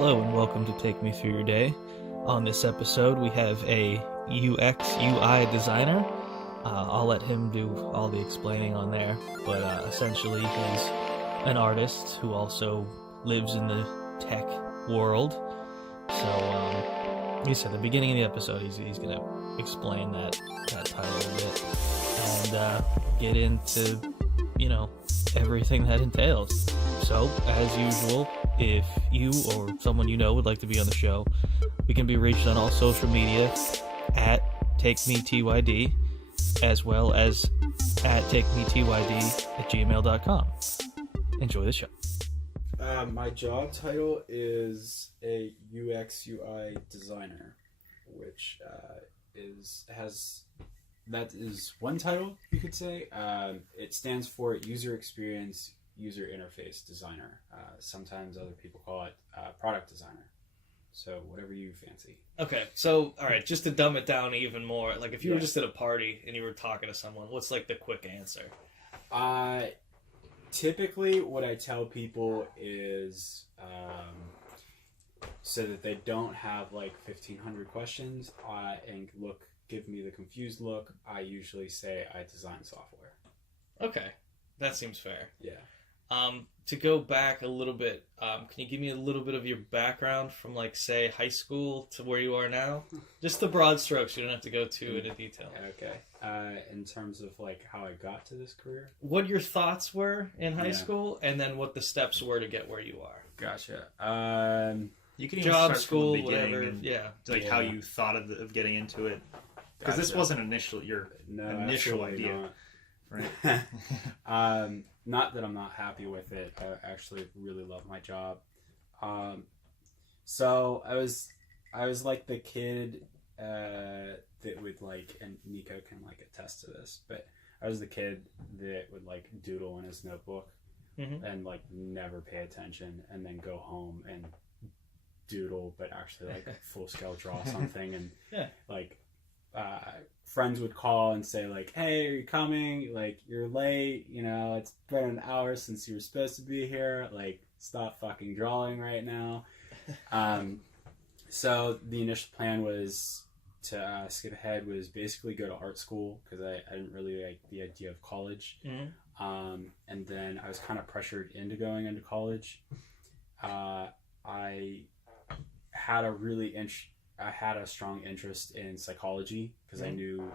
Hello and welcome to Take Me Through Your Day. On this episode, we have a UX UI designer. I'll let him do all the explaining on there, but essentially he's an artist who also lives in the tech world. So, at the beginning of the episode, he's going to explain that title a bit and get into, everything that entails. So, as usual, if you or someone you know would like to be on the show, we can be reached on all social media at TakeMeTYD, as well as at TakeMeTYD@gmail.com. Enjoy the show. My job title is a UX UI designer, which that is one title, you could say. It stands for User Experience User Interface Designer. Sometimes other people call it product designer. So whatever you fancy. Okay, so all right, just to dumb it down even more, like if you were just at a party and you were talking to someone, what's like the quick answer? Typically, what I tell people is, so that they don't have like 1,500 questions and give me the confused look, I usually say I design software. Okay, that seems fair. Yeah. To go back a little bit, can you give me a little bit of your background from, like, say, high school to where you are now? Just the broad strokes. You don't have to go too into detail. Okay. In terms of, like, how I got to this career? What your thoughts were in high school, and then what the steps were to get where you are. Gotcha. You can even job, start school, from the beginning whatever. and, Yeah. like how you thought of getting into it. Because this wasn't your initial idea. Not. Right. Not that I'm not happy with it. I actually really love my job. So I was like the kid that would like, and Nico can like attest to this, but I was the kid that would like doodle in his notebook and like never pay attention, and then go home and doodle, but actually like full scale draw something, and like. Friends would call and say like, hey, are you coming? Like, you're late, it's been an hour since you were supposed to be here, like, stop fucking drawing right now. So the initial plan was to skip ahead, was basically go to art school, because I didn't really like the idea of college. And then I was kind of pressured into going into college. I had a strong interest in psychology, because I knew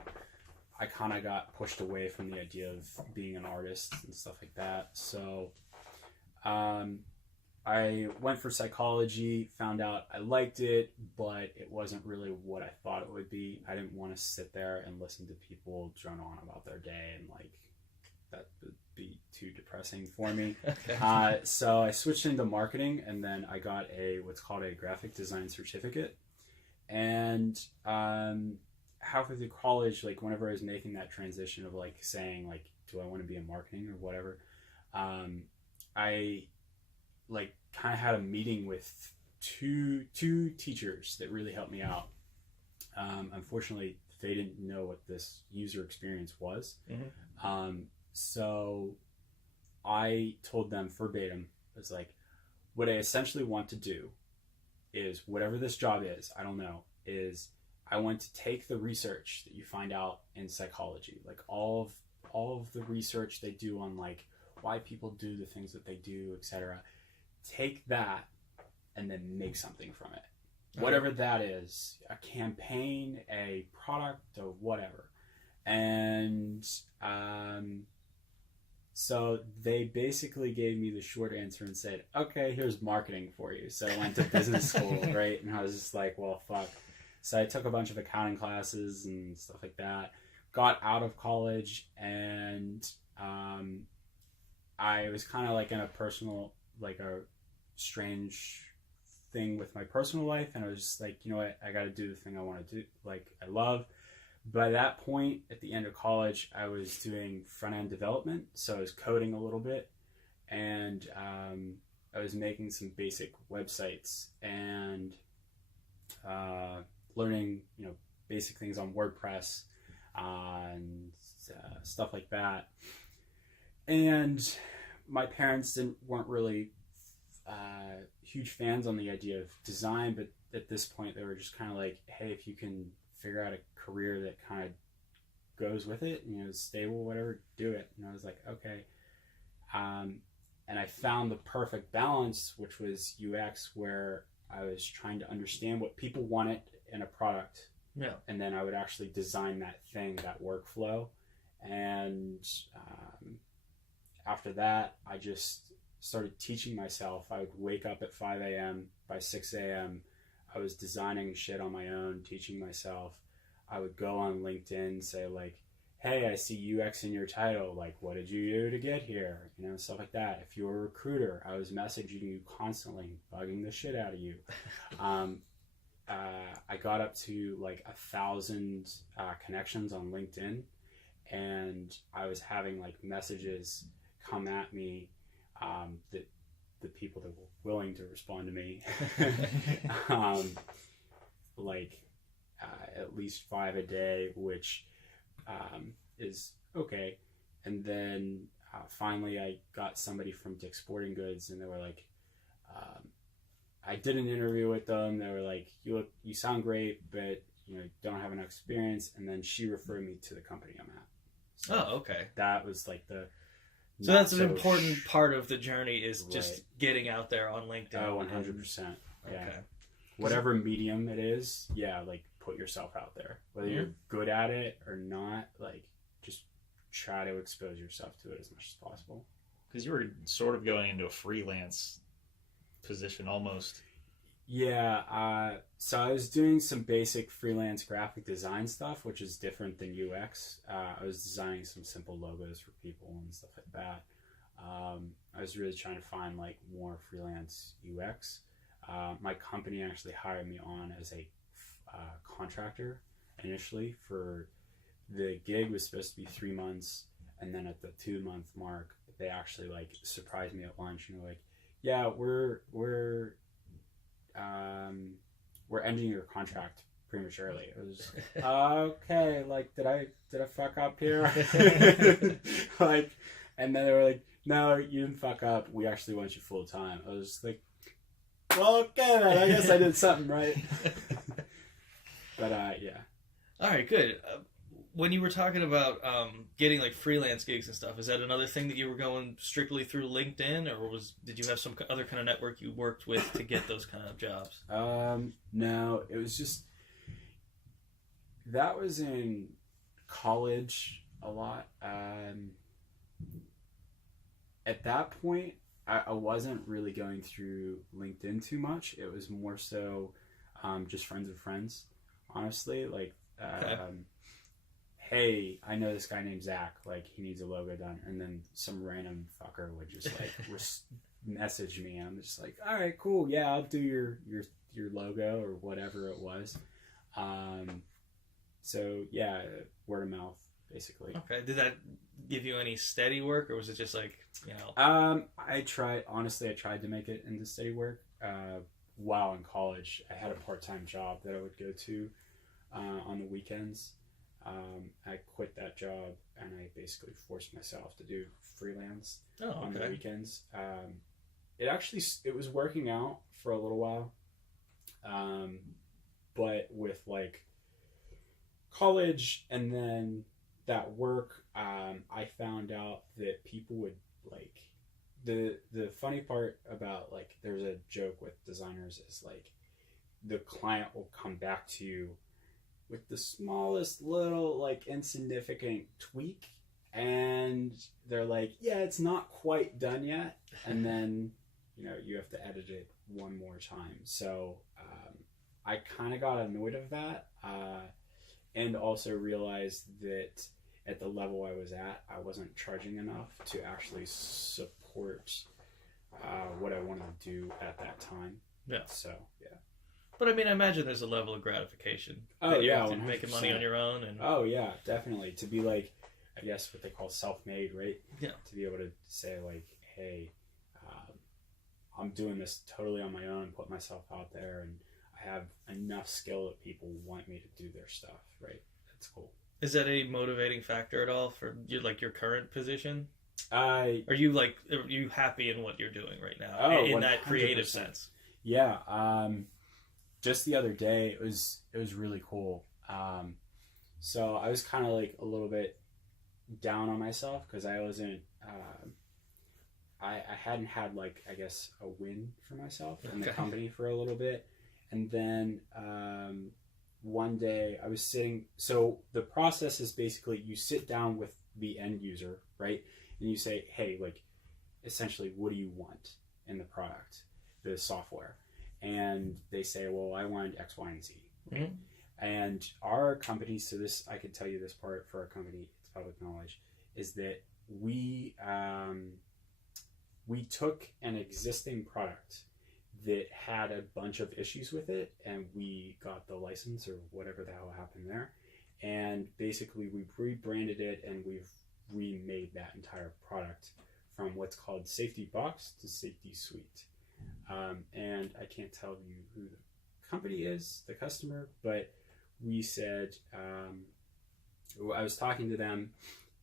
I kind of got pushed away from the idea of being an artist and stuff like that. So I went for psychology, found out I liked it, but it wasn't really what I thought it would be. I didn't want to sit there and listen to people drone on about their day, and like that would be too depressing for me. Okay. So I switched into marketing, and then I got what's called a graphic design certificate. And halfway through college, like whenever I was making that transition of like saying like, do I want to be in marketing or whatever, I like kind of had a meeting with two teachers that really helped me out. Unfortunately, they didn't know what this user experience was. So I told them verbatim, it was like, what I essentially want to do is whatever this job is, I don't know, is I want to take the research that you find out in psychology, like all of the research they do on like why people do the things that they do, etc. Take that and then make something from it. Okay. Whatever that is, a campaign, a product, or whatever. And so they basically gave me the short answer and said, okay, here's marketing for you. So I went to business school, right? And I was just like, well, fuck. So I took a bunch of accounting classes and stuff like that, got out of college, and I was kind of like in a strange thing with my personal life. And I was just like, you know what? I got to do the thing I want to do, like I love. By that point, at the end of college, I was doing front-end development, so I was coding a little bit, and I was making some basic websites and learning, basic things on WordPress and stuff like that. And my parents weren't really huge fans on the idea of design, but at this point they were just kind of like, hey, if you can figure out a career that kind of goes with it, you know, stable, whatever, do it. And I was like, okay. And I found the perfect balance, which was UX, where I was trying to understand what people wanted in a product. Yeah. And then I would actually design that thing, that workflow. And after that, I just started teaching myself. I would wake up at 5 a.m. By 6 a.m., I was designing shit on my own, teaching myself. I would go on LinkedIn, say like, hey, I see UX in your title. Like, what did you do to get here? You know, stuff like that. If you're a recruiter, I was messaging you constantly, bugging the shit out of you. I got up to like 1,000 connections on LinkedIn, and I was having like messages come at me that the people that were willing to respond to me, at least 5 a day, which is okay. And then finally I got somebody from Dick's Sporting Goods, and they were like, I did an interview with them. They were like, you sound great, but you know, don't have enough experience. And then she referred me to the company I'm at. So okay. That was like the... So that's an important part of the journey, is just getting out there on LinkedIn. Oh, 100%. Yeah. Okay. Whatever medium it is, like put yourself out there. Whether you're good at it or not, like just try to expose yourself to it as much as possible. Because you were sort of going into a freelance position almost. Yeah. So I was doing some basic freelance graphic design stuff, which is different than UX. I was designing some simple logos for people and stuff like that. I was really trying to find like more freelance UX. My company actually hired me on as a contractor initially. For the gig was supposed to be 3 months, and then at the 2-month mark, they actually like surprised me at lunch and were like, "Yeah, we're ending your contract prematurely." It was okay. Like, did I fuck up here? Like, and then they were like, "No, you didn't fuck up. We actually want you full time." I was like, well, okay, man, I guess I did something right. But yeah. All right, good. When you were talking about getting like freelance gigs and stuff, is that another thing that you were going strictly through LinkedIn, or did you have some other kind of network you worked with to get those kind of jobs? No, it was just, that was in college a lot. At that point, I wasn't really going through LinkedIn too much. It was more so just friends of friends, honestly. Like, hey, I know this guy named Zach, like, he needs a logo done. And then some random fucker would just, like, message me. I'm just like, all right, cool. Yeah, I'll do your logo or whatever it was. So, yeah, word of mouth, basically. Okay. Did that give you any steady work, or was it just like, you know? I tried to make it into steady work. While in college, I had a part-time job that I would go to on the weekends. I quit that job and I basically forced myself to do freelance on the weekends. It was working out for a little while, but with like college and then that work, I found out that people would like, the funny part about like, there's a joke with designers is like, the client will come back to you with the smallest little like insignificant tweak, and they're like, yeah, it's not quite done yet, and then you know you have to edit it one more time. So I kind of got annoyed of that, and also realized that at the level I was at, I wasn't charging enough to actually support what I wanted to do at that time. Yeah. So yeah. But I mean, I imagine there's a level of gratification. Oh yeah, you're making money on your own, and oh yeah, definitely. To be like, I guess what they call self-made, right? Yeah. To be able to say like, hey, I'm doing this totally on my own, put myself out there, and I have enough skill that people want me to do their stuff, right? That's cool. Is that a motivating factor at all for your current position? Are you happy in what you're doing right now in 100%. That creative sense? Yeah. Just the other day, it was really cool. So I was kind of like a little bit down on myself because I wasn't. I hadn't had like, I guess, a win for myself in the company for a little bit, and then one day I was sitting. So the process is basically you sit down with the end user, right, and you say, hey, like, essentially, what do you want in the product, the software? And they say, well, I want X, Y, and Z. Right? Mm-hmm. And our company, so this, I can tell you this part for our company, it's public knowledge, is that we took an existing product that had a bunch of issues with it, and we got the license or whatever the hell happened there. And basically we rebranded it, and we've remade that entire product from what's called Safety Box to Safety Suite. And I can't tell you who the company is, the customer, but we said, I was talking to them,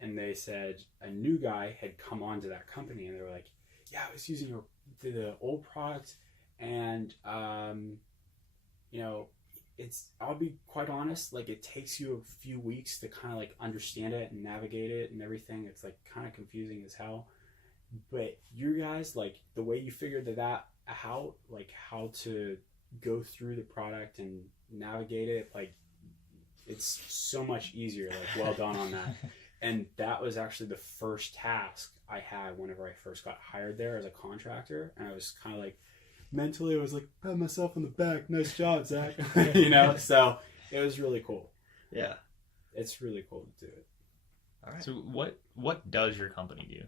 and they said a new guy had come onto that company, and they were like, yeah, I was using the old product, and I'll be quite honest, like, it takes you a few weeks to kind of like understand it and navigate it and everything. It's like kind of confusing as hell, but you guys, like, the way you figured that out, like how to go through the product and navigate it, like, it's so much easier. Like, well done on that. And that was actually the first task I had whenever I first got hired there as a contractor. And I was kind of like, mentally, I was like, pat myself on the back. Nice job, Zach. So it was really cool. Yeah. It's really cool to do it. All right. So what does your company do?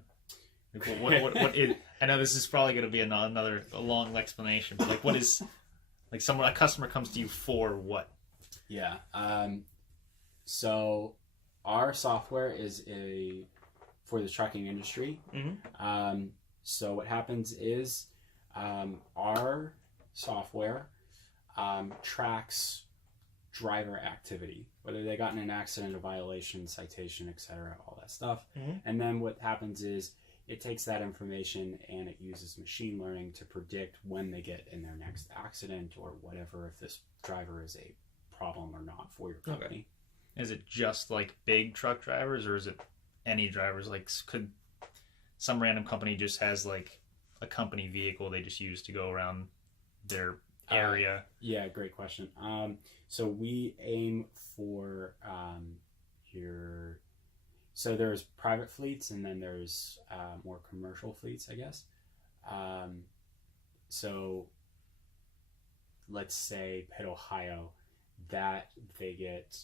What is, I know this is probably going to be a long explanation, but like, what is, like, a customer comes to you for what? Yeah. So our software is for the trucking industry. Mm-hmm. So what happens is our software tracks driver activity, whether they got in an accident, a violation, citation, etc., all that stuff. Mm-hmm. And then what happens is it takes that information and it uses machine learning to predict when they get in their next accident or whatever, if this driver is a problem or not for your company. Okay. Is it just like big truck drivers, or is it any drivers? Like, could some random company just has like a company vehicle they just use to go around their area? Yeah, great question. So we aim for so there's private fleets, and then there's more commercial fleets, I guess. So let's say Pitt, Ohio, that they get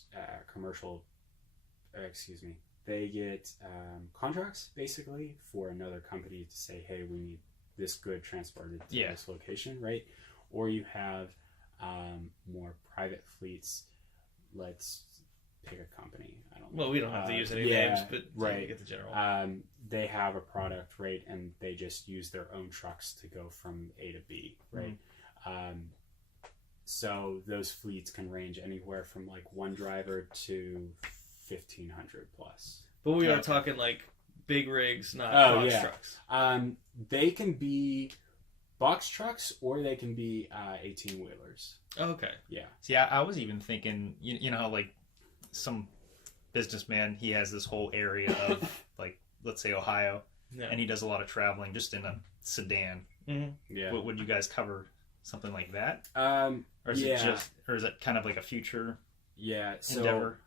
they get contracts basically for another company to say, hey, we need this good transported to this location, right? Or you have more private fleets. Let's pick a company. I don't know. Well, we don't have to use any names, but right. You get the general. They have a product, right, and they just use their own trucks to go from A to B, right? Mm-hmm. So those fleets can range anywhere from like one driver to 1,500 plus. But we are talking like big rigs, not box trucks. They can be box trucks, or they can be 18-wheelers. Oh, okay. Yeah. See, I was even thinking, you know how like some businessman, he has this whole area of like, let's say Ohio, and he does a lot of traveling just in a sedan. Mm-hmm. Yeah. Would you guys cover something like that? Or is it just, or is it kind of like a future endeavor?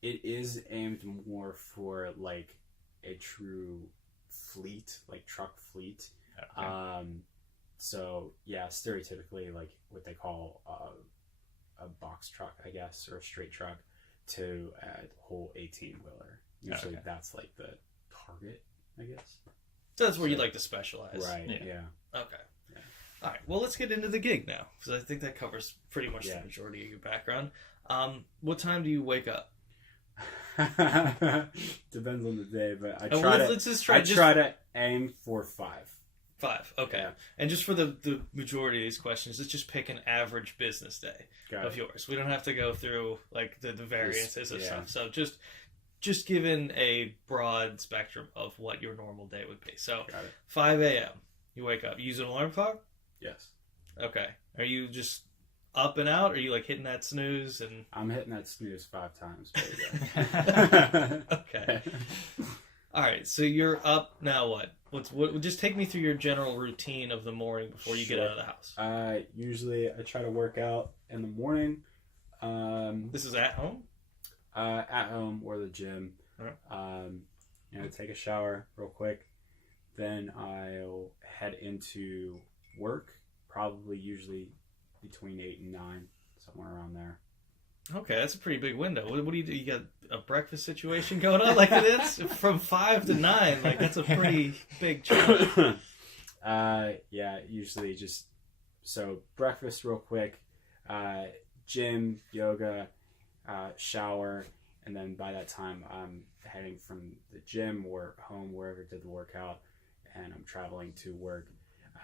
It is aimed more for like a true fleet, like truck fleet. Okay. So yeah, stereotypically like what they call a box truck, I guess, or a straight truck, to a whole 18-wheeler. Usually that's like the target, I guess. So that's where you'd like to specialize. Right, yeah. Okay. Yeah. All right, well, let's get into the gig now, because I think that covers pretty much the majority of your background. What time do you wake up? Depends on the day, but I try to aim for 5. 5, okay. Yeah. And just for the majority of these questions, let's just pick an average business day of yours. We don't have to go through like the variances of stuff. So just just given a broad spectrum of what your normal day would be. So, Got it. 5 a.m. You wake up. You use an alarm clock? Yes. Okay. Are you just up and out? Or are you like hitting that snooze and? I'm hitting that snooze 5 times. But yeah. Okay. All right. So you're up now. What? Just take me through your general routine of the morning before you get out of the house. Usually I try to work out in the morning. This is at home? At home or the gym. Right. Take a shower real quick. Then I'll head into work, usually between 8 and 9, somewhere around there. Okay, that's a pretty big window. What do you do? You got a breakfast situation going on like it is? From 5 to 9, like that's a pretty big chunk. Yeah, usually so breakfast real quick, gym, yoga, shower, and then by that time I'm heading from the gym or home, wherever I did the workout, and I'm traveling to work.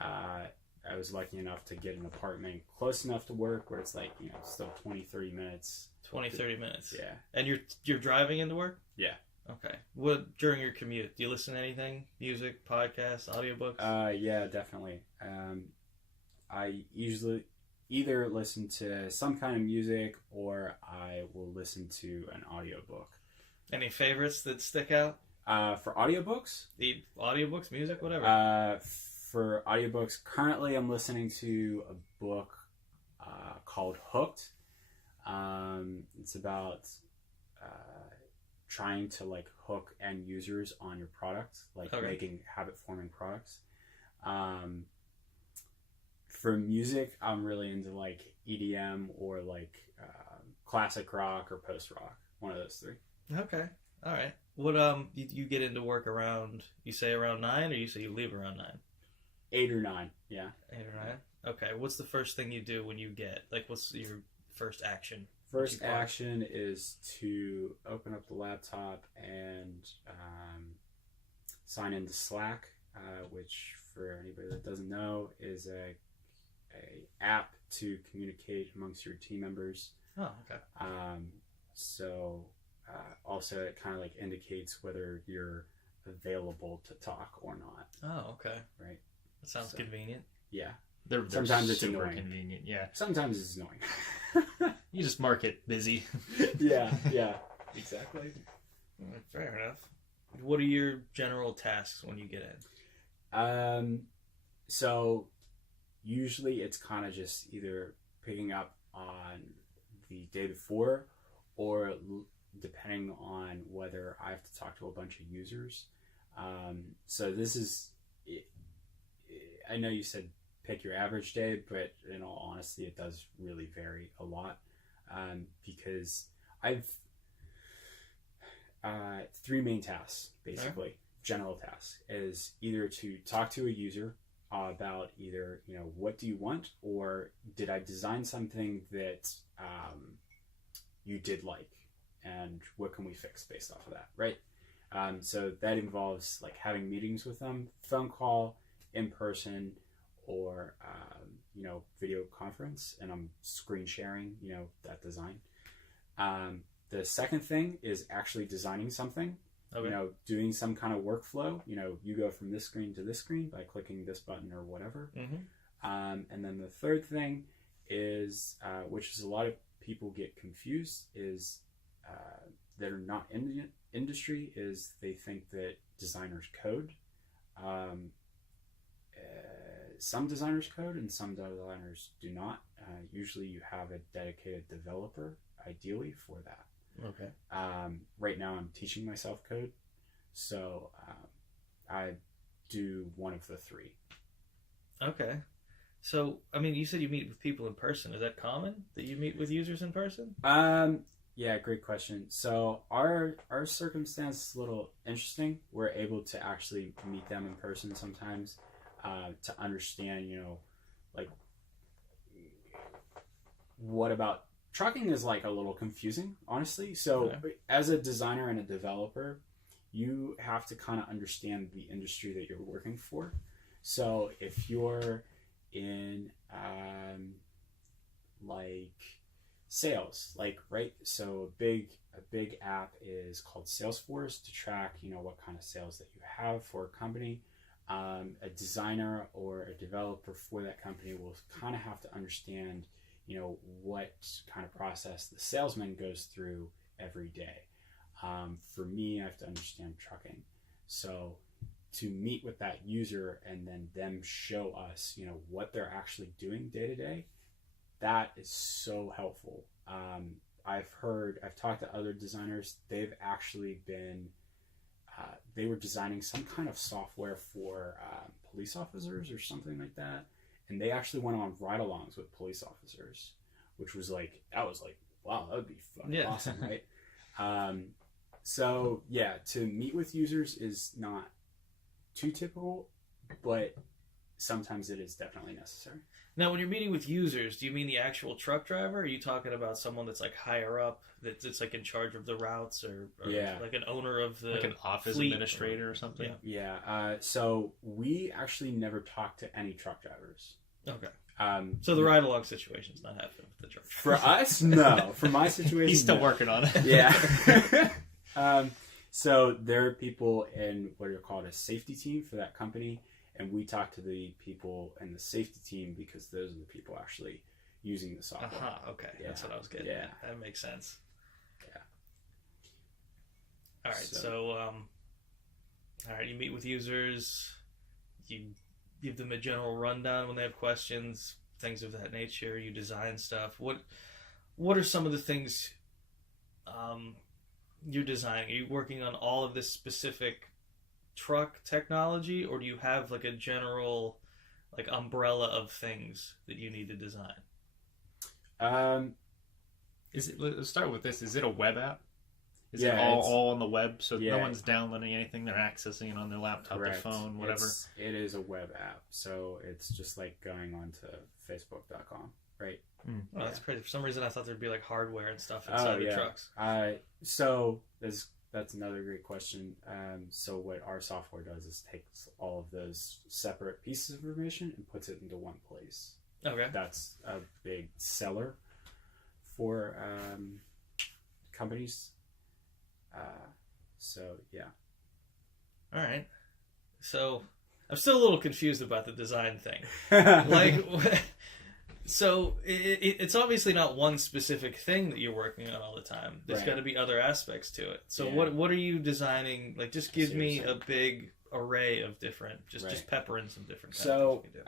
I was lucky enough to get an apartment close enough to work where it's like, still 20-30 minutes. 20-30 minutes. Yeah. And you're driving into work? Yeah. Okay. What during your commute? Do you listen to anything? Music, podcasts, audiobooks? Yeah, definitely. I usually either listen to some kind of music or I will listen to an audiobook. Any favorites that stick out? For audiobooks? The audiobooks, music, whatever. For audiobooks, currently I'm listening to a book called Hooked. It's about trying to hook end users on your product, making habit-forming products. For music, I'm really into EDM or classic rock or post-rock. One of those 3. Okay. All right. What you get into work around? You say around 9, or you say you leave around 9? 8 or 9. Yeah. 8 or 9. Okay. What's the first thing you do when you get what's your first action? First action is to open up the laptop and sign into Slack, which for anybody that doesn't know is a app to communicate amongst your team members. Oh, okay. Also it kind of indicates whether you're available to talk or not. Oh, okay. Right. That sounds convenient. Yeah. They're Sometimes it's super annoying. convenient. Yeah. Sometimes it's annoying. You just mark it busy. Yeah. Exactly. Fair enough. What are your general tasks when you get in? So usually it's kind of just either picking up on the day before or depending on whether I have to talk to a bunch of users. So this is, I know you said pick your average day, but in all honesty, it does really vary a lot. Because I've 3 main tasks, basically. Right. General task is either to talk to a user about either, what do you want, or did I design something that you did like, and what can we fix based off of that, right? So that involves having meetings with them, phone call, in person, or video conference, and I'm screen sharing that design. The second thing is actually designing something. Okay. Doing some kind of workflow. You go from this screen to this screen by clicking this button or whatever. Mm-hmm. And then the third thing is, which is a lot of people get confused, is that are not in the industry, is they think that designers code. Some designers code and some designers do not. Usually you have a dedicated developer, ideally, for that. Okay. Right now I'm teaching myself code, so I do one of the 3. Okay. So, you said you meet with people in person. Is that common that you meet with users in person? Yeah, great question. So our circumstance is a little interesting. We're able to actually meet them in person sometimes, to understand, what about trucking is a little confusing, honestly. So as a designer and a developer, you have to kind of understand the industry that you're working for. So if you're in sales, right? So a big a big app is called Salesforce to track, what kind of sales that you have for a company. A designer or a developer for that company will kind of have to understand, what kind of process the salesman goes through every day. For me, I have to understand trucking. So to meet with that user and then them show us, what they're actually doing day to day, that is so helpful. I've talked to other designers. They've actually been, they were designing some kind of software for police officers or something like that. And they actually went on ride-alongs with police officers, which was like, wow, that would be fucking awesome, right? So yeah, to meet with users is not too typical, but sometimes it is definitely necessary. Now, when you're meeting with users, do you mean the actual truck driver? Or are you talking about someone that's like higher up, that's like in charge of the routes, or like an owner of the like an office fleet administrator or something? Yeah. So we actually never talked to any truck drivers. Okay. So the ride-along situation is not happening with the truck driver. For us, no. For my situation, he's still working on it. Yeah. So there are people in what are called a safety team for that company. And we talk to the people in the safety team because those are the people actually using the software. Okay. Yeah. That's what I was getting at. That makes sense. Yeah. All right. So, all right, you meet with users, you give them a general rundown when they have questions, things of that nature, you design stuff. What are some of the things you're designing? Are you working on all of this specific truck technology, or do you have like a general like umbrella of things that you need to design? Let's start with this. Is it a web app? Is it all on the web, so no one's downloading anything, they're accessing it on their laptop, their phone, whatever? It is a web app, so it's just like going onto facebook.com, right? Oh, that's crazy. For some reason I thought there'd be like hardware and stuff inside the trucks. So that's another great question. So what our software does is takes all of those separate pieces of information and puts it into one place. Okay. That's a big seller for companies. So yeah. All right. So I'm still a little confused about the design thing. Like, so it's obviously not one specific thing that you're working on all the time. There's got to be other aspects to it. So what are you designing? Like, just give me a big array of different, just pepper in some different kinds of things you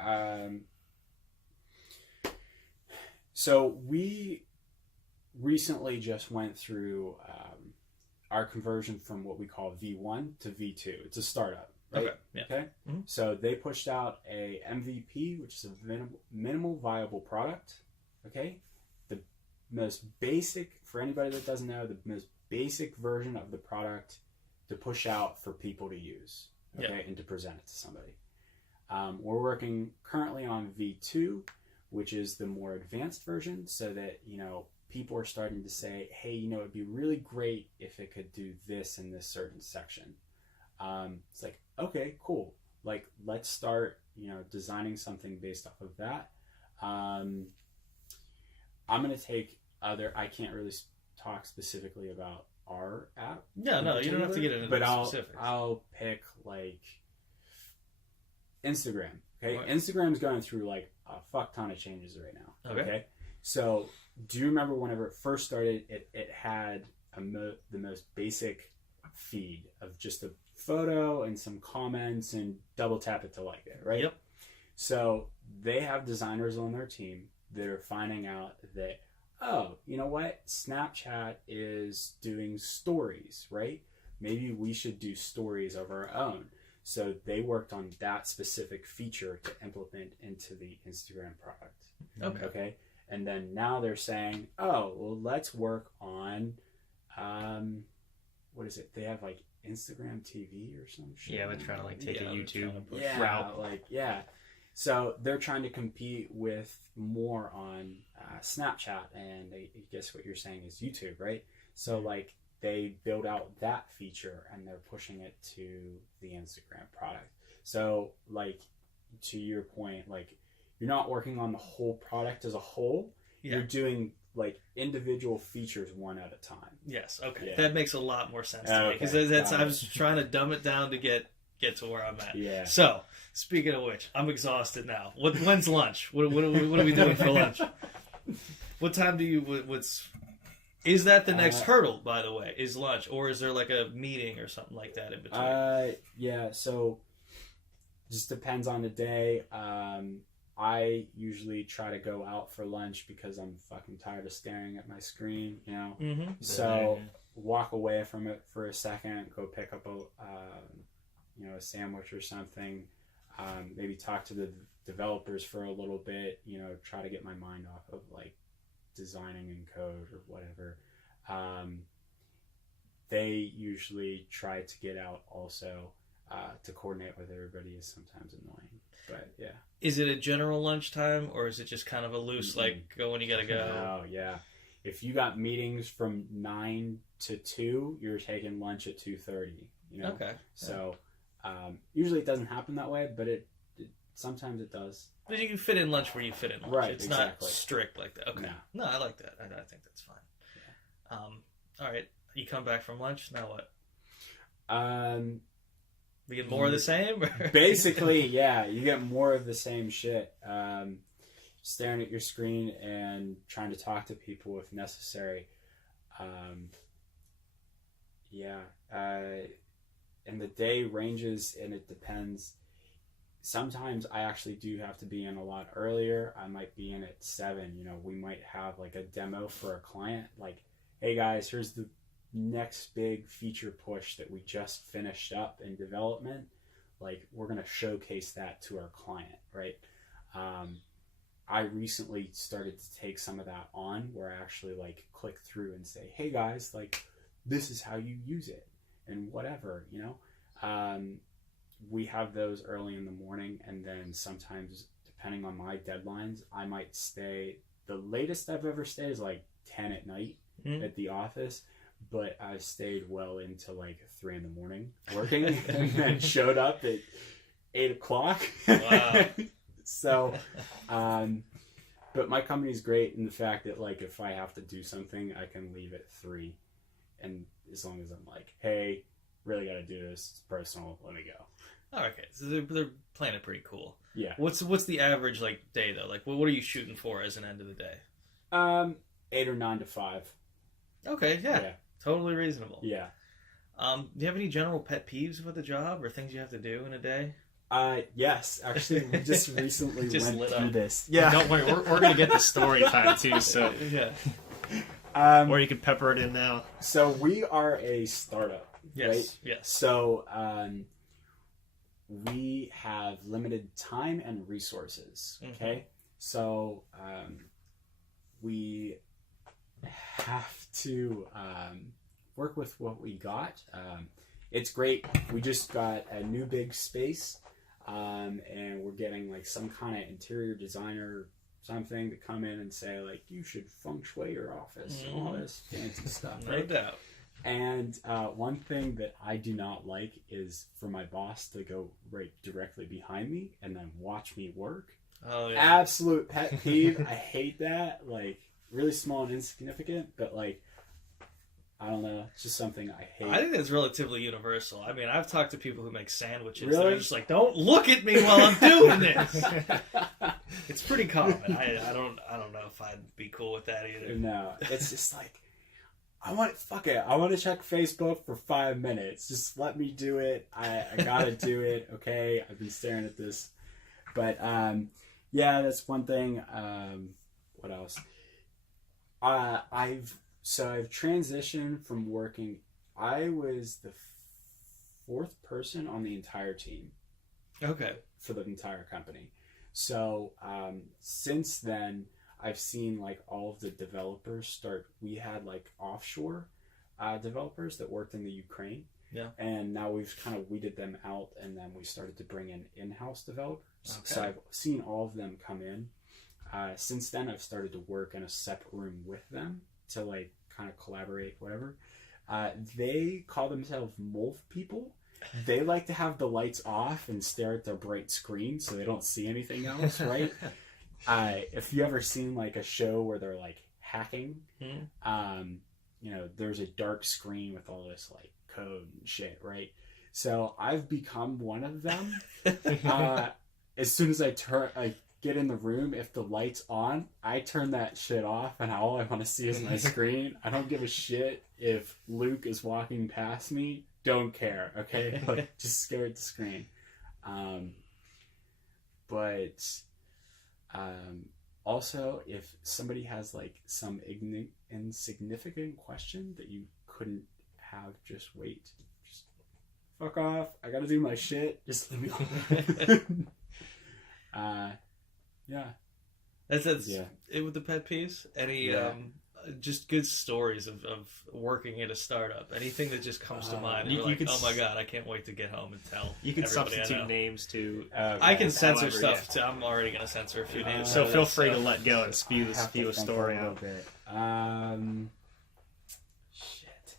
do. So we recently just went through our conversion from what we call V1 to V2. It's a startup. Right? Okay. Yeah. Okay. Mm-hmm. So they pushed out a MVP, which is a minimal viable product. Okay. The most basic, for anybody that doesn't know, the most basic version of the product to push out for people to use. Okay. And to present it to somebody. We're working currently on V2, which is the more advanced version, so that people are starting to say, hey, it'd be really great if it could do this in this certain section. It's like, okay, cool. Like, let's start, designing something based off of that. I'm going to take I can't really talk specifically about our app. No, you don't have to get into the specifics. I'll pick like Instagram. Okay. Right. Instagram's going through like a fuck ton of changes right now. Okay. So do you remember whenever it first started, it had the most basic feed of just a photo and some comments and double tap it to like it, right? Yep. So they have designers on their team that are finding out that, oh, you know what? Snapchat is doing stories, right? Maybe we should do stories of our own. So they worked on that specific feature to implement into the Instagram product. Okay. And then now they're saying, oh, well, let's work on, what is it? They have like Instagram TV or some shit. Yeah, they're trying to like take a YouTube route. So they're trying to compete with more on Snapchat, and I guess what you're saying is YouTube, right? So like they build out that feature and they're pushing it to the Instagram product. So like to your point, like you're not working on the whole product as a whole. You're doing like individual features one at a time. Yes. Okay. Yeah. That makes a lot more sense to me because that's I was trying to dumb it down to get to where I'm at. Yeah. So speaking of which, I'm exhausted now. When's lunch? What are we doing for lunch? What time do you? Is that the next hurdle? By the way, is lunch, or is there like a meeting or something like that in between? Yeah. So just depends on the day. I usually try to go out for lunch because I'm fucking tired of staring at my screen, you know. Mm-hmm. So walk away from it for a second, go pick up a sandwich or something. Maybe talk to the developers for a little bit, you know, try to get my mind off of like designing and code or whatever. They usually try to get out also. To coordinate with everybody is sometimes annoying, but yeah. Is it a general lunchtime, or is it just kind of a loose, like, go when you gotta go? Oh, yeah. If you got meetings from 9 to 2, you're taking lunch at 2:30, you know? Okay. So, usually it doesn't happen that way, but it sometimes it does. But you can fit in lunch where you fit in lunch. Right, It's exactly. not strict like that. Okay. No, I like that. I think that's fine. Yeah. All right. You come back from lunch, now what? We get more of the same? Basically, yeah. You get more of the same shit. Staring at your screen and trying to talk to people if necessary. And the day ranges and it depends. Sometimes I actually do have to be in a lot earlier. I might be in at 7. You know, we might have like a demo for a client. Like, hey guys, here's the next big feature push that we just finished up in development. Like, we're going to showcase that to our client, right? I recently started to take some of that on where I actually like click through and say, hey guys, like, this is how you use it and whatever, you know. We have those early in the morning, and then sometimes depending on my deadlines, I might stay. The latest I've ever stayed is like 10 at night at the office. But I stayed well into like 3 a.m. working and then showed up at 8 o'clock. Wow. So, but my company's great in the fact that like if I have to do something, I can leave at 3. And as long as I'm like, hey, really got to do this, it's personal, let me go. Oh, okay. So they're playing it pretty cool. Yeah. What's the average like day though? Like what are you shooting for as an end of the day? 8 or 9 to 5. Okay, yeah. Totally reasonable. Yeah. Do you have any general pet peeves with the job or things you have to do in a day? Yes. Actually, we just recently went through this. Yeah. Don't worry, we're going to get the story time too, so. Yeah. Or you can pepper it in now. So we are a startup, right? Yes. So we have limited time and resources, okay? So we have to work with what we got. It's great. We just got a new big space, and we're getting like some kind of interior designer something to come in and say like, you should feng shui your office and all this fancy stuff. No doubt. And one thing that I do not like is for my boss to go right directly behind me and then watch me work. Oh yeah. Absolute pet peeve. I hate that. Like, really small and insignificant, but like, I don't know, it's just something I hate. I think that's relatively universal. I mean, I've talked to people who make sandwiches. Really? They're just like, don't look at me while I'm doing this. It's pretty common. I don't know if I'd be cool with that either. No, it's just like, I want to check Facebook for 5 minutes. Just let me do it. I gotta do it. Okay, I've been staring at this, but yeah, that's one thing. What else? I've transitioned from working. I was the 4th person on the entire team. Okay. For the entire company. So since then, I've seen like all of the developers start. We had like offshore developers that worked in the Ukraine. Yeah. And now we've kind of weeded them out, and then we started to bring in in-house developers. Okay. So I've seen all of them come in. Since then, I've started to work in a separate room with them to like kind of collaborate, whatever. They call themselves MOLF people. They like to have the lights off and stare at their bright screen so they don't see anything else, right? If you ever seen like a show where they're like hacking. You know, there's a dark screen with all this like code and shit, right? So I've become one of them. As soon as I get in the room, if the light's on, I turn that shit off, and all I want to see is my screen. I don't give a shit if Luke is walking past me. Don't care, okay? Like, just stare at the screen. Also, if somebody has like some insignificant question that you couldn't have, just wait. Just fuck off. I gotta do my shit. Just leave me alone. Yeah. That's it with the pet peeves. Any just good stories of working at a startup. Anything that just comes to mind. You like, oh my god, I can't wait to get home and tell. You can substitute names to. I can censor stuff. Too. I'm already gonna censor a few names. So feel free to let go and spew a story out. Shit.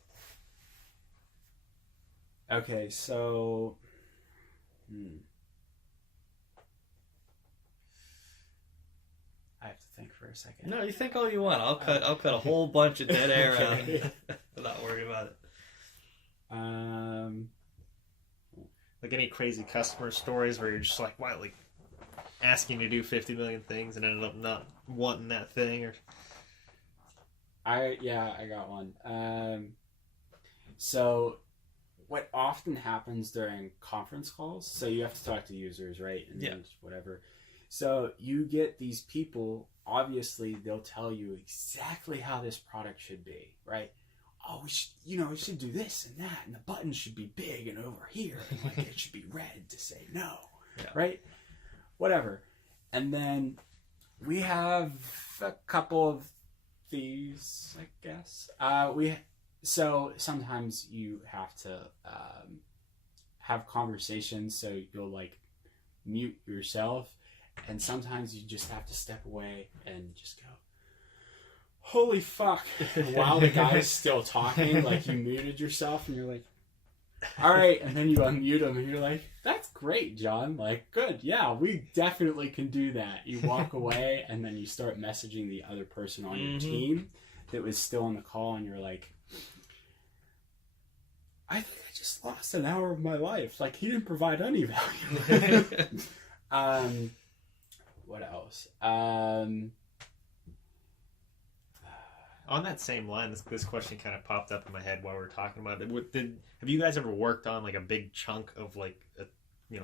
Okay, so. I have to think for a second. No, you think all you want. I'll cut a whole bunch of dead air out. I'm not worried about it. Like any crazy customer stories where you're just like, why, like asking to do 50 million things and ended up not wanting that thing, or. I got one. So what often happens during conference calls, so you have to talk to users, right? And whatever. So you get these people, obviously they'll tell you exactly how this product should be, right? Oh, we should do this and that, and the button should be big and over here, and like it should be red to say no, right? Whatever. And then we have a couple of these, I guess. So sometimes you have to have conversations, so you'll like mute yourself. And sometimes you just have to step away and just go, holy fuck, while the guy's still talking, like you muted yourself and you're like, all right. And then you unmute him and you're like, that's great, John. Like, good. Yeah, we definitely can do that. You walk away and then you start messaging the other person on your team that was still on the call, and you're like, I think I just lost an hour of my life. Like, he didn't provide any value. What else? On that same line, this question kind of popped up in my head while we were talking about it. Have you guys ever worked on like a big chunk of like a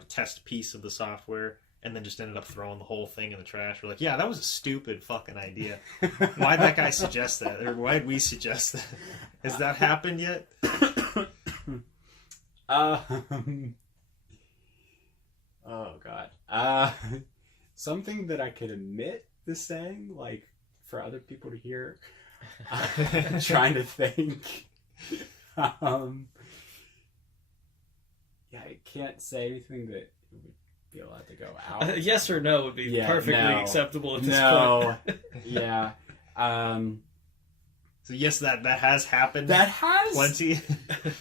test piece of the software and then just ended up throwing the whole thing in the trash? We're like, yeah, that was a stupid fucking idea. Why'd that guy suggest that? Or why'd we suggest that? Has that happened yet? Oh God. Something that I could admit to saying, like, for other people to hear. I'm trying to think. I can't say anything that would be allowed to go out. Yes or no would be perfectly acceptable at this point. Yeah. So yes, that has happened. That has plenty.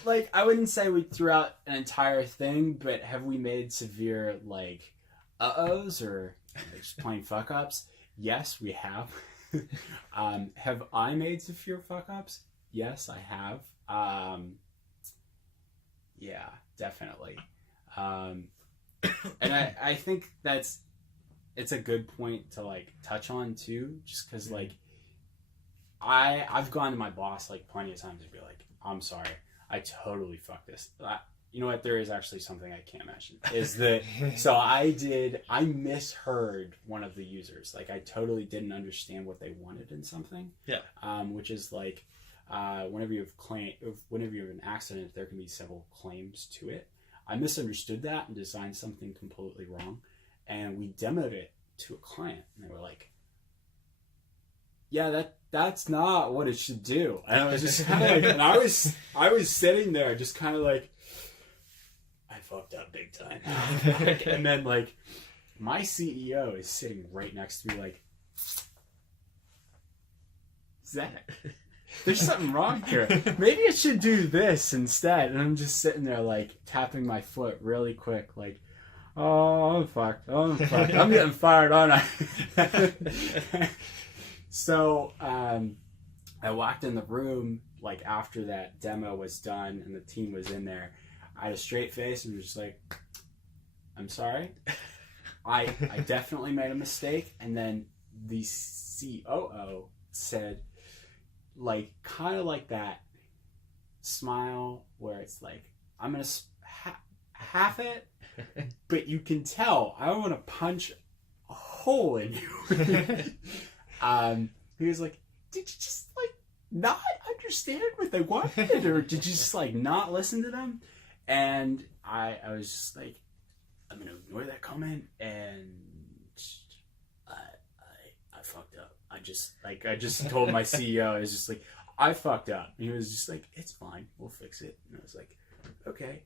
Like, I wouldn't say we threw out an entire thing, but have we made severe like uh-ohs or just plain fuck ups? Yes, we have. Have I made severe fuck ups? Yes, I have. Yeah, definitely. And I think it's a good point to like touch on too, just because like I've gone to my boss like plenty of times and be like, I'm sorry, I totally fucked this. You know what? There is actually something I can't mention. Is that so? I misheard one of the users. Like, I totally didn't understand what they wanted in something. Yeah. Which is like, whenever you have an accident, there can be several claims to it. I misunderstood that and designed something completely wrong, and we demoed it to a client, and they were like, "Yeah, that's not what it should do." And I was just kind of like, and I was sitting there just kind of like, I fucked up big time. And then like my CEO is sitting right next to me like, Zach, there's something wrong here. Maybe it should do this instead. And I'm just sitting there like tapping my foot really quick like, oh, I'm fucked. I'm getting fired, aren't I? So I walked in the room like after that demo was done and the team was in there. I had a straight face and was just like, I'm sorry. I definitely made a mistake. And then the COO said, like, kind of like that smile where it's like, I'm going to half it, but you can tell I want to punch a hole in you. He was like, did you just like not understand what they wanted, or did you just like not listen to them? And I was just like, I'm gonna ignore that comment, and I fucked up. I just told my CEO, I was just like, I fucked up. And he was just like, it's fine, we'll fix it. And I was like, okay.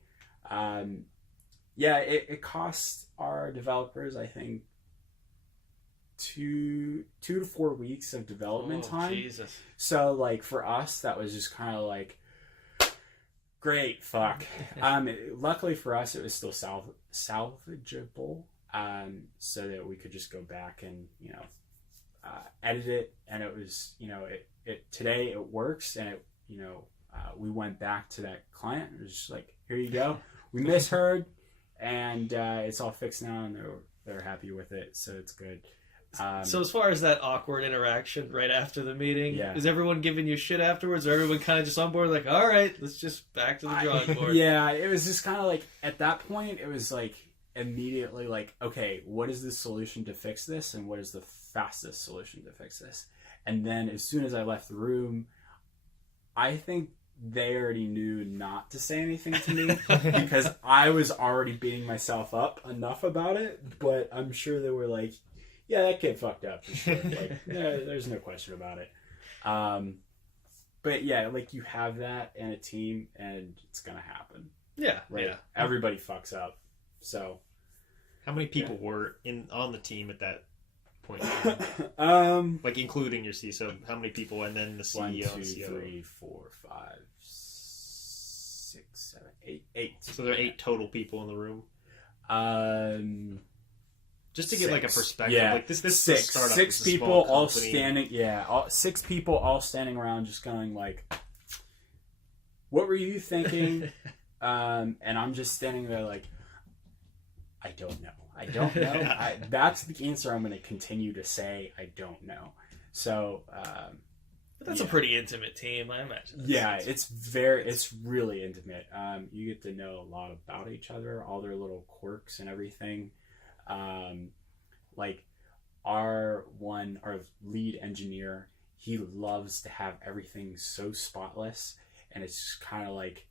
Yeah, it cost our developers, I think, 2 to 4 weeks of development time. Jesus. So like for us, that was just kind of like, great, fuck. Luckily for us, it was still salvageable, so that we could just go back and edit it, and it was it today it works, and it we went back to that client and it was just like, here you go, we misheard, and it's all fixed now, and they're happy with it, so it's good. So as far as that awkward interaction right after the meeting, yeah. Is everyone giving you shit afterwards, or everyone kind of just on board like, all right, let's just back to the drawing board? Yeah, it was just kind of like, at that point, it was like immediately like, okay, what is the solution to fix this, and what is the fastest solution to fix this? And then as soon as I left the room, I think they already knew not to say anything to me because I was already beating myself up enough about it, but I'm sure they were like, yeah, that kid fucked up for sure. Like, there's no question about it. But yeah, like you have that in a team, and it's gonna happen. Yeah, right. Yeah. Everybody fucks up. So, how many people were on the team at that point? Like including your CISO, how many people, and then the CEO 1, 2, and COO? 3, 4, 5, 6, 7, 8. 8. So there are 8 total people in the room. Just to get 6. like a perspective, yeah. like this 6. startup, 6 is a people small all company. standing. Yeah, 6 people all standing around, just going like, "What were you thinking?" And I'm just standing there like, "I don't know. I don't know." That's the answer I'm going to continue to say. I don't know. So, but that's a pretty intimate team, I imagine. It's really intimate. You get to know a lot about each other, all their little quirks and everything. Like our lead engineer, he loves to have everything so spotless, and it's just kind of like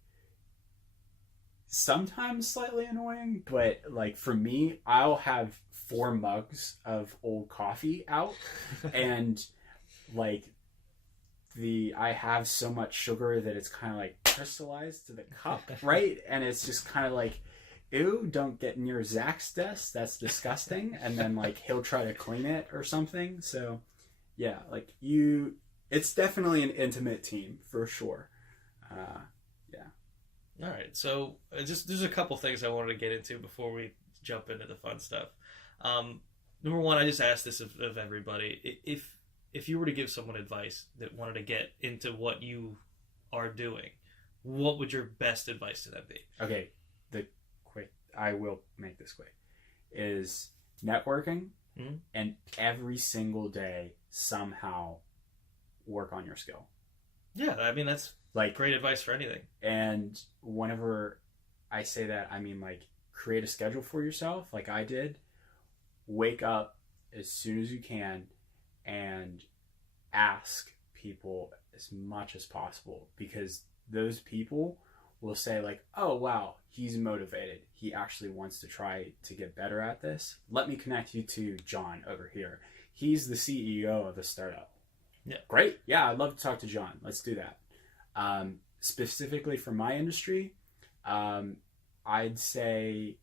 sometimes slightly annoying, but like for me, I'll have 4 mugs of old coffee out, and like I have so much sugar that it's kind of like crystallized to the cup, right? And it's just kind of like, ew, don't get near Zach's desk, that's disgusting. And then like he'll try to clean it or something. So yeah, like it's definitely an intimate team for sure. All right, so there's a couple things I wanted to get into before we jump into the fun stuff. Number one, I just asked this of everybody. If you were to give someone advice that wanted to get into what you are doing, what would your best advice to them be? Okay, I will make this quick, is networking, and every single day somehow work on your skill. Yeah, I mean, that's like great advice for anything. And whenever I say that, I mean like create a schedule for yourself like I did. Wake up as soon as you can and ask people as much as possible, because those people will say like, oh wow, he's motivated, he actually wants to try to get better at this, let me connect you to John over here, he's the CEO of a startup. Yeah, great, yeah, I'd love to talk to John, let's do that. Specifically for my industry, I'd say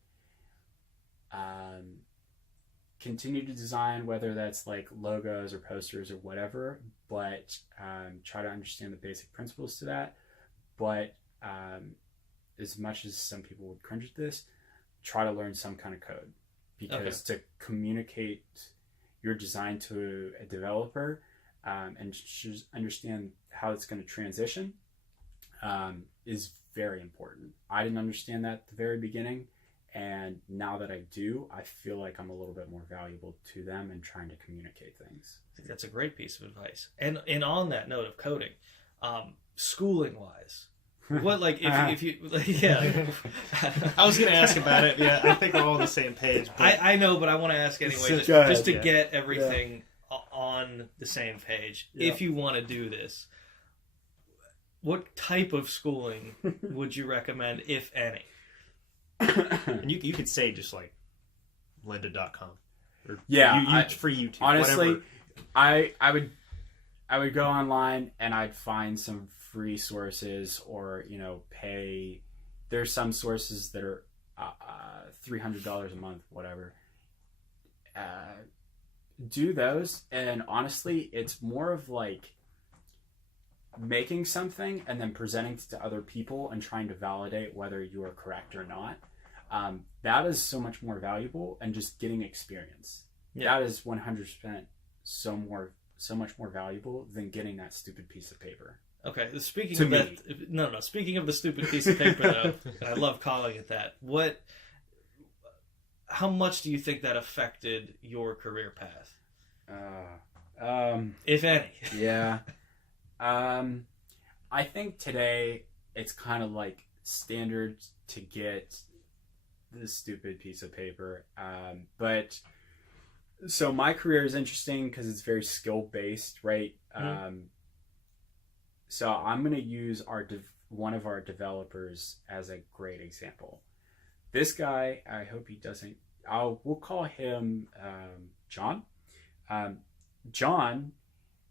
continue to design, whether that's like logos or posters or whatever, but try to understand the basic principles to that. But as much as some people would cringe at this, try to learn some kind of code, because to communicate your design to a developer, and just understand how it's going to transition is very important. I didn't understand that at the very beginning, and now that I do, I feel like I'm a little bit more valuable to them in trying to communicate things. I think that's a great piece of advice. And on that note of coding, schooling wise, what like if you like, yeah, I was going to ask about it. Yeah, I think we're all on the same page. But... I know, but I want to ask anyway, just to get everything on the same page. Yeah. If you want to do this, what type of schooling would you recommend, if any? And you could say just like lynda.com. Or for YouTube. Honestly, whatever. I would go online and I'd find some free sources, or pay. There's some sources that are $300 a month, whatever. Do those, and honestly, it's more of like making something and then presenting it to other people and trying to validate whether you are correct or not. That is so much more valuable, and just getting experience. Yeah. That is 100% so much more valuable than getting that stupid piece of paper. Okay, speaking of that, speaking of the stupid piece of paper, though, and I love calling it that. How much do you think that affected your career path? If any. Yeah. I think today it's kind of like standard to get this stupid piece of paper. But so my career is interesting because it's very skill based, right? Mm-hmm. So I'm going to use one of our developers as a great example. This guy, I hope he doesn't. We'll call him John. John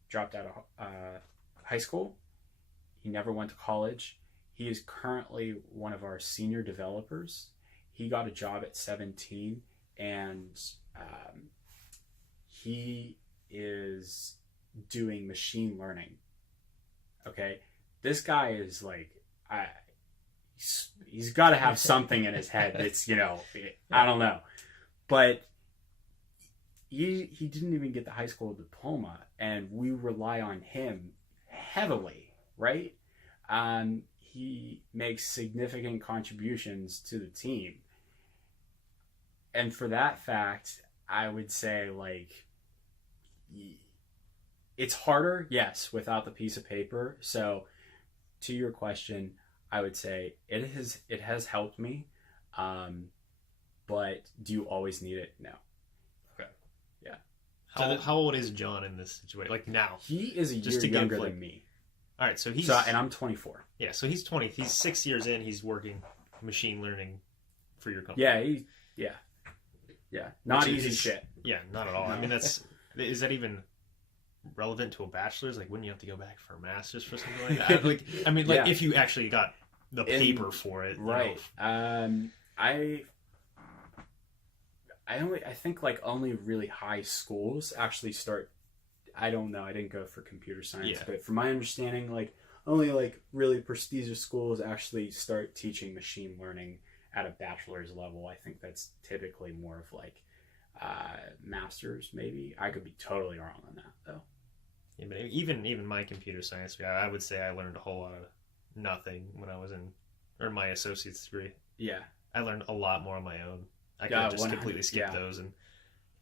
dropped out of high school. He never went to college. He is currently one of our senior developers. He got a job at 17, and he is doing machine learning. Okay, this guy is like, he's got to have something in his head that's, I don't know, but he didn't even get the high school diploma, and we rely on him heavily, right? He makes significant contributions to the team, and for that fact, I would say like, it's harder, yes, without the piece of paper. So to your question, I would say it has helped me. But do you always need it? No. Okay. Yeah. How old is John in this situation? Like now? He is a year younger than me. All right, and I'm 24. Yeah, so he's 20. He's 6 years in. He's working machine learning for your company. Yeah. Not easy shit. Yeah, not at all. No. I mean, is that even relevant to a bachelor's? Like, wouldn't you have to go back for a master's for something like that? If you actually got the paper for it, right? I think like only really high schools actually start. I don't know. I didn't go for computer science, but from my understanding, like only like really prestigious schools actually start teaching machine learning at a bachelor's level. I think that's typically more of like masters, maybe. I could be totally wrong on that though. Yeah, but even my computer science, I would say I learned a whole lot of nothing when I was in my associate's degree. Yeah, I learned a lot more on my own. I could just completely skip those and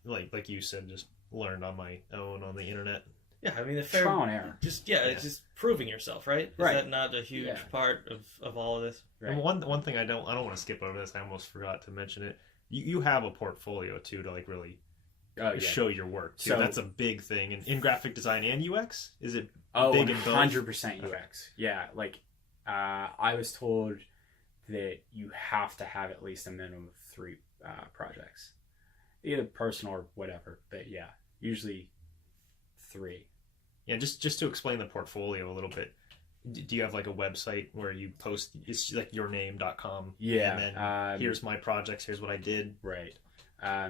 like you said, just learned on my own on the internet. Yeah, I mean the trial and error. It's just proving yourself, right? Is that not a huge part of all of this? Right. And one thing I don't want to skip over this. I almost forgot to mention it. You have a portfolio too to like really show your work too. So that's a big thing in graphic design and UX. Is it big in both? 100% UX. Yeah, like I was told that you have to have at least a minimum of 3 projects, either personal or whatever. But yeah, usually 3. Yeah, just to explain the portfolio a little bit. Do you have like a website where you post? It's like yourname.com. Yeah. And then here's my projects. Here's what I did. Right.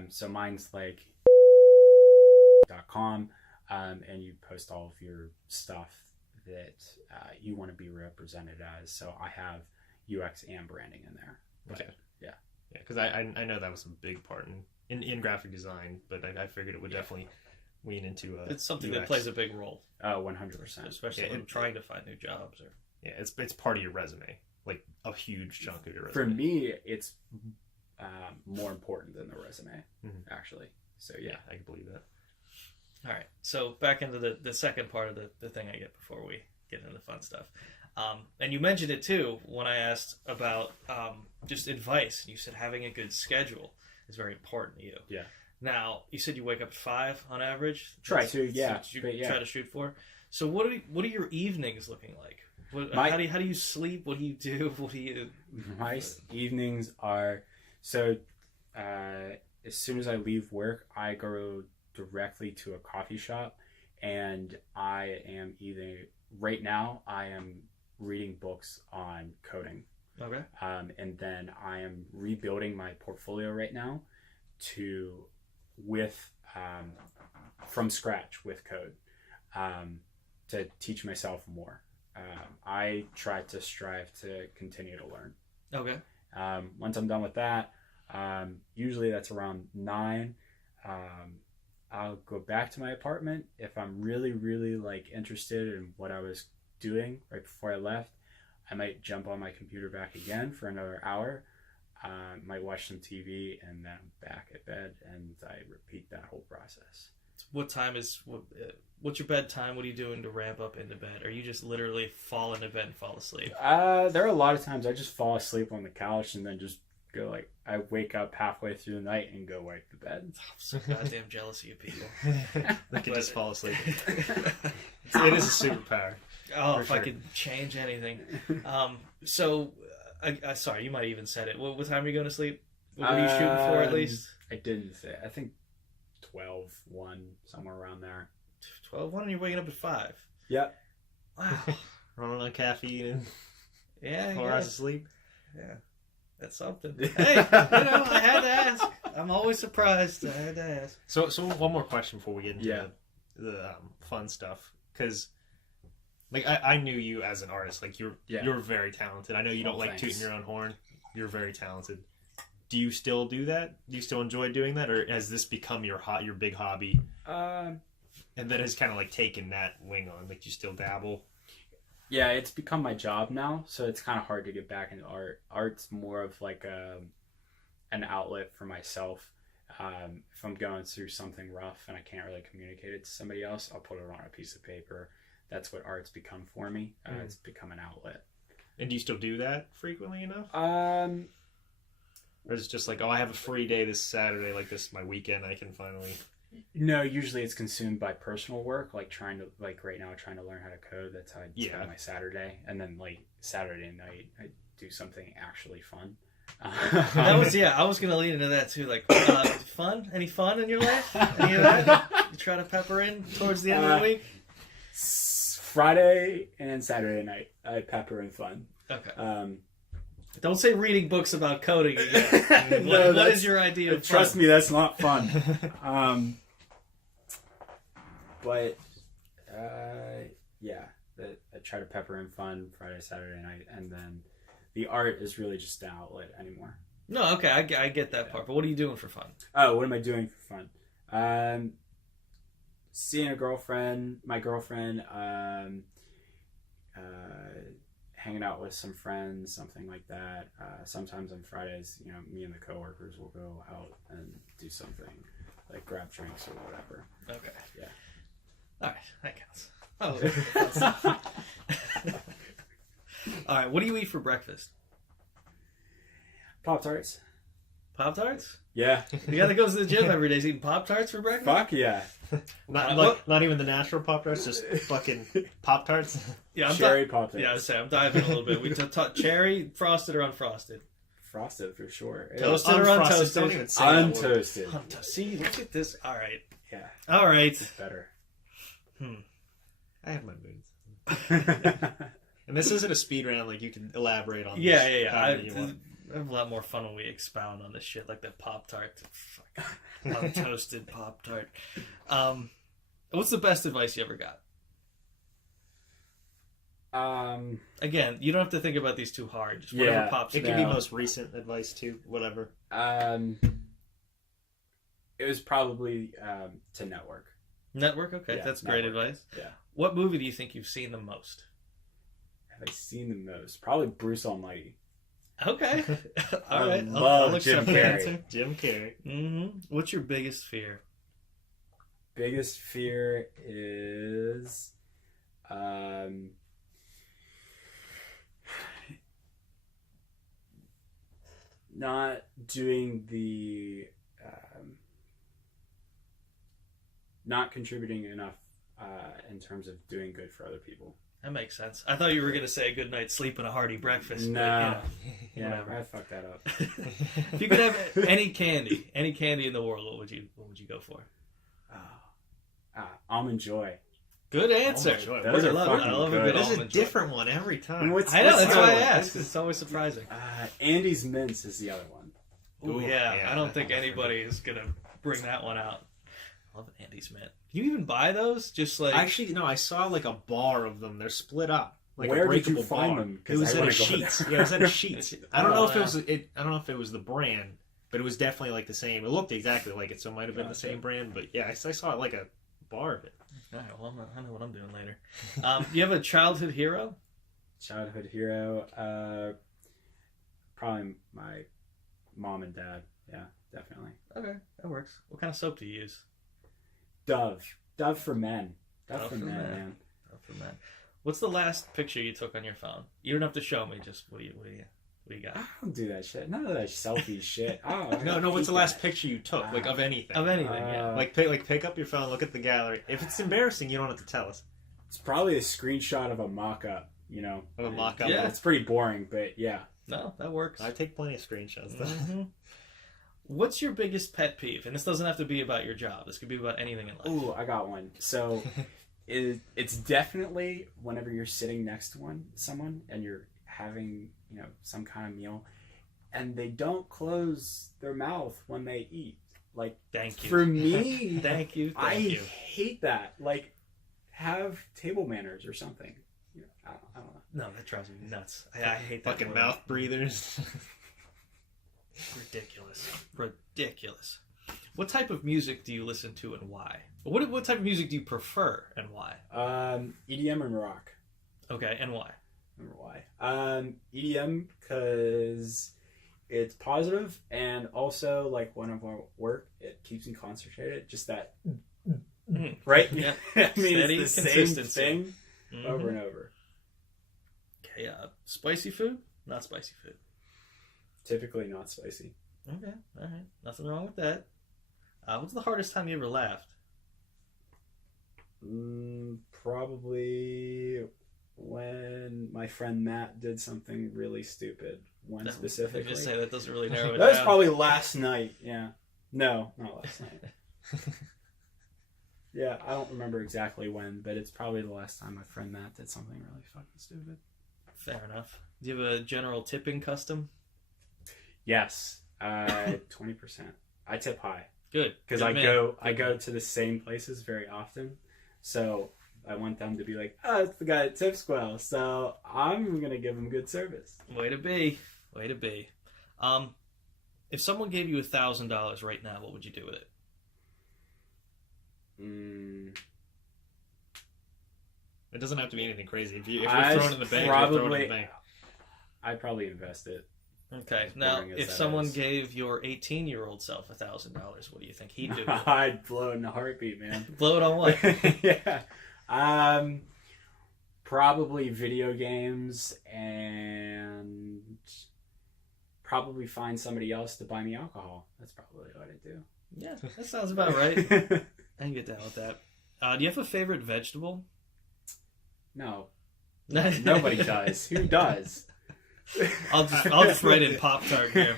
So mine's like .com, and you post all of your stuff that you want to be represented as. So I have UX and branding in there. Okay. Yeah. Yeah, because I know that was a big part in graphic design, but I figured it would definitely lean into It's something that UX. plays a big role, 100%. especially Yeah, when trying to find new jobs. Or Yeah, it's part of your resume, like a huge chunk of your resume. For me, it's more important than the resume, actually. So yeah, I can believe that. all right, so back into the second part of the thing I get before we get into the fun stuff. And you mentioned it too when I asked about just advice. You said having a good schedule is very important to you. Yeah. Now, you said you wake up at 5 on average. Try to, yeah. That's what you But yeah. try to shoot for. So what are your evenings looking like? How do you sleep? What do you do? What do you? My evenings are so. As soon as I leave work, I go directly to a coffee shop, and I am right now I am reading books on coding. Okay. And then I am rebuilding my portfolio right now from scratch with code to teach myself more. I try to strive to continue to learn. Okay. Once I'm done with that, usually that's around 9. I'll go back to my apartment if I'm really, really interested in what I was doing right before I left. I might jump on my computer back again for another hour. Might watch some TV, and then I'm back at bed, and I repeat that whole process. What's your bedtime? What are you doing to ramp up into bed? Or you just literally fall into bed and fall asleep? There are a lot of times I just fall asleep on the couch and then just go I wake up halfway through the night and go right to bed. I'm so goddamn jealous of you people. They can just fall asleep. It is a superpower. Oh, For if sure. I could change anything. Sorry, you might have even said it. What time are you going to sleep? What are you shooting for at least? I didn't say. I think 12, 1, somewhere around there. 12, 1, and you're waking up at 5. Yep. Wow. Running on caffeine and Yeah, 4 hours of sleep. Yeah. That's something. Hey, I had to ask. I'm always surprised. I had to ask. So one more question before we get into Yeah. the fun stuff, because I knew you as an artist. You're very talented. I know you don't like thanks. tooting your own horn. You're very talented. Do you still do that? Do you still enjoy doing that, or has this become your big hobby? And that has kind of taken that wing on. You still dabble. Yeah, it's become my job now, so it's kind of hard to get back into art. Art's more of an outlet for myself. If I'm going through something rough and I can't really communicate it to somebody else, I'll put it on a piece of paper. That's what art's become for me. It's become an outlet. And do you still do that frequently enough? Or is it just I have a free day this Saturday, this is my weekend, I can finally... No, usually it's consumed by personal work, trying to right now trying to learn how to code. That's how I spend my Saturday, and then Saturday night I do something actually fun. I was gonna lean into that too. Fun? Any fun in your life? Any of that? You try to pepper in towards the end of the week. Friday and Saturday night I pepper in fun. Okay. Don't say reading books about coding again. No, what is your idea of trust fun? me, that's not fun. But I try to pepper in fun Friday, Saturday night, and then the art is really just an outlet anymore. No, okay, I get that part. But what are you doing for fun? Oh, what am I doing for fun? Seeing my girlfriend, hanging out with some friends, something like that. Sometimes on Fridays, me and the coworkers will go out and do something, grab drinks or whatever. Okay. Yeah. All right, that counts. Oh. All right, what do you eat for breakfast? Pop-Tarts. Pop-Tarts? Yeah. The guy that goes to the gym every day is eating Pop-Tarts for breakfast? Fuck yeah. Not even the natural Pop-Tarts, just fucking Pop-Tarts? Yeah, Cherry Pop-Tarts. Yeah, I'm diving a little bit. We cherry, frosted or unfrosted? Frosted for sure. Toasted or untoasted? Don't even say that word. Untoasted. See, look at this. All right. Yeah. All right. It's better. I have my moods. And this isn't a speed round, you can elaborate on Yeah. this. I have a lot more fun when we expound on this shit, like the Pop-Tart. Untoasted Pop-Tart. What's the best advice you ever got? Again, you don't have to think about these too hard. Just whatever pops It in. can be most recent advice too, whatever. It was probably to network. Network? Okay, Yeah, that's great network. advice. Yeah. What movie do you think you've seen the most? Have I seen the most? Probably Bruce Almighty. Okay. All I right. love I'll Jim accept the Carrey. answer. Jim Carrey. Mm-hmm. What's your biggest fear? Biggest fear is not doing the not contributing enough in terms of doing good for other people. That makes sense. I thought you were going to say a good night's sleep and a hearty breakfast. No. But, Yeah, whatever. I fucked that up. If you could have any candy in the world, what would you go for? Almond Joy. Good answer. Almond Joy. Those I are love it. I fucking love a good. good There's a almond joy. different one every time. And what's I know. what's That's the why other I one? asked. It's always surprising. Andy's Mints is the other one. Oh Ooh, yeah. yeah, I don't that think one's anybody is gonna bring that one out. I love an Andy's Mint. Can you even buy those? Just like Actually, no. I saw like a bar of them. They're split up. Like Where a did you breakable find bar. them? It was I at wanna a go Sheets. there. Yeah, it was at a Sheets. I don't know if it wow. was it. I don't know if it was the brand, but it was definitely like the same. It looked exactly like it, so it might have been the Gotcha. same brand. But yeah, I saw like a bar of it. all right, well, I know what I'm doing later. You have a childhood hero? Childhood hero. Probably my mom and dad. Yeah, definitely. Okay, that works. What kind of soap do you use? Dove for men. Dove Dove for for men, men. man. Oh, for men. What's the last picture you took on your phone? You don't have to show me. Just what do you got? I don't do that shit. None of that selfie shit. Oh, No. What's the last picture you took? Like of anything? Of anything? Yeah. Like pick up your phone, look at the gallery. If it's embarrassing, you don't have to tell us. It's probably a screenshot of a mock-up. You know, Of a mock-up. Yeah. It's pretty boring, but yeah. No, that works. I take plenty of screenshots though. Mhm. What's your biggest pet peeve? And this doesn't have to be about your job. This could be about anything in life. Ooh, I got one. So, it's definitely whenever you're sitting next to someone and you're having, some kind of meal, and they don't close their mouth when they eat. Like, Thank you. for me, Thank you. I Thank you. hate that. Like, have table manners or something. I don't know. No, that drives me nuts. I hate that. Fucking word. mouth breathers. Ridiculous. What type of music do you listen to and why? What type of music do you prefer and why? EDM and rock. Okay, and why? Remember why? EDM because it's positive, and also like when I'm at work, it keeps me concentrated. Just that, right? Yeah. I mean, Steady it's the same consistency. thing Mhm. over and over. Okay, spicy food? Not spicy food. Typically not spicy. Okay, all right. Nothing wrong with that. What's the hardest time you ever laughed? Probably when my friend Matt did something really stupid. One I specifically. just say that doesn't really narrow it That was down. probably last night. Yeah. No, not last night. Yeah, I don't remember exactly when, but it's probably the last time my friend Matt did something really fucking stupid. Fair enough. Do you have a general tipping custom? Yes, 20%. I tip high Good. because Good man. I go to the same places very often, so I want them to be like, oh, it's the guy that tips well, so I'm gonna give him good service. Way to be. Way to be. If someone gave you $1,000 right now, what would you do with it? It doesn't have to be anything crazy. If you're I'd throwing it in the bank, you're throwing it in the bank. I'd probably invest it. Okay. As Now, boring as if that someone is. gave your 18-year-old self $1,000, what do you think he'd do? I'd blow it in a heartbeat, man. Blow it on what? Yeah. Probably video games, and probably find somebody else to buy me alcohol. That's probably what I'd do. Yeah, that sounds about right. I can get down with that. Do you have a favorite vegetable? No. Nobody does. Who does? I'll just write in Pop-Tart here.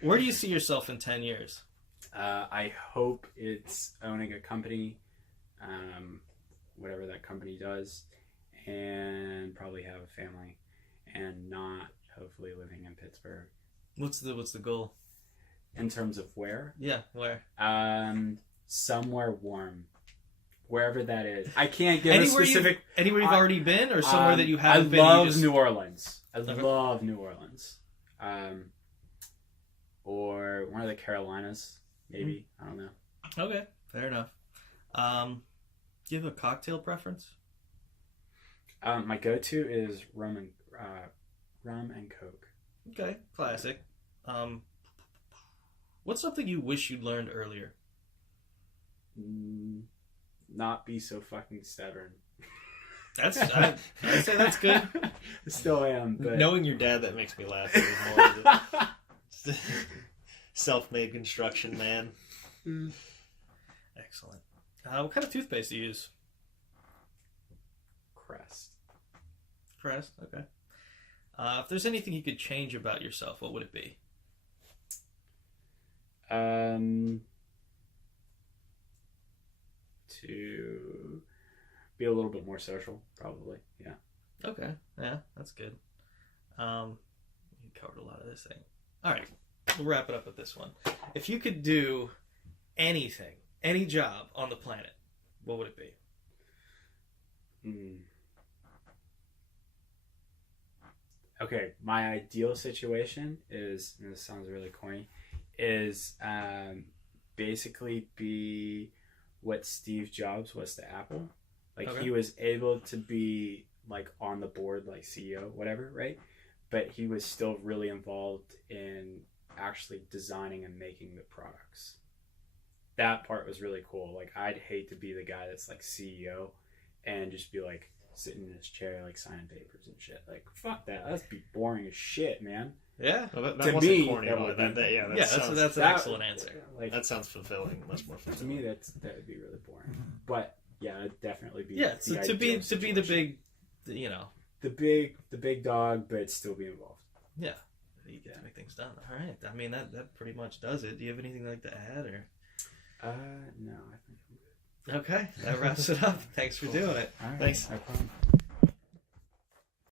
Where do you see yourself in 10 years? I hope it's owning a company, whatever that company does, and probably have a family, and not hopefully living in Pittsburgh. What's the goal? In terms of where? Yeah, where? Somewhere warm. Wherever that is. I can't give Anywhere a specific... Anywhere you've already been, or somewhere that you haven't been? I you love just... New Orleans. I Okay. love New Orleans. Or one of the Carolinas, maybe. I don't know. Okay, fair enough. Do you have a cocktail preference? My go-to is rum and Coke. Okay, classic. What's something you wish you'd learned earlier? Not be so fucking stubborn. I'd say that's good. I still am, but Knowing your dad, that makes me laugh even more. Self-made construction man. Excellent. What kind of toothpaste do you use? Crest. Okay. If there's anything you could change about yourself, what would it be? To be a little bit more social, probably. Yeah. Okay. Yeah, that's good. You covered a lot of this thing. All right. We'll wrap it up with this one. If you could do anything, any job on the planet, what would it be? Okay, my ideal situation is, and this sounds really corny, is basically be what Steve Jobs was to Apple. Like, Okay. he was able to be, like, on the board, like CEO, whatever, right? But he was still really involved in actually designing and making the products. That part was really cool. Like, I'd hate to be the guy that's, like, CEO and just be, like, sitting in his chair, like, signing papers and shit. Like, fuck that. That'd be boring as shit, man. Yeah. Well, that To wasn't me, corny that at all. would That, be- yeah, that Yeah, sounds, that's an That- excellent answer. Like, that sounds fulfilling, much more to fulfilling. me, that would be really boring. But yeah, it'd definitely be. Yeah, so the to be ideal the situation. big, you know, the big dog, but still be involved. yeah, you get to make things done. All right, I mean that pretty much does it. Do you have anything like to add or? No, I think I'm good. Okay, that wraps it up. Thanks for doing it. All right, Thanks. no problem.